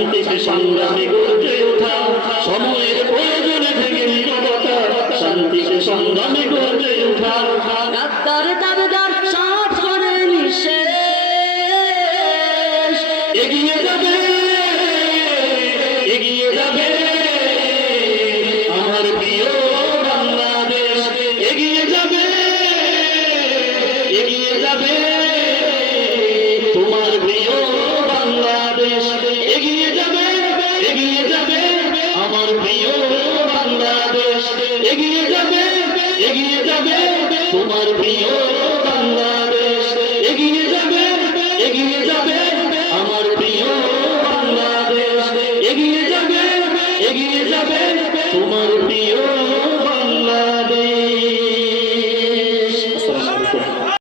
শান্তিতে সংগ্রামে গর্জে ওঠা সময়ের প্রয়োজনে থেকে নিরবতা শান্তিতে সংগ্রামে গর্জে ওঠা। ডাক্তার দাবেদার সব করে নিঃশেষ। এগিয়ে যাবে এগিয়ে যাবে। আমার প্রিয় বাংলাদেশ এগিয়ে যাবে এগিয়ে যাবে। আমার প্রিয় বাংলাদেশ, এগিয়ে যাবে এগিয়ে যাবে। তোমার প্রিয় বাংলাদেশ, এগিয়ে যাবে এগিয়ে যাবে। আমার প্রিয় বাংলাদেশ, এগিয়ে যাবে এগিয়ে যাবে। তোমার প্রিয়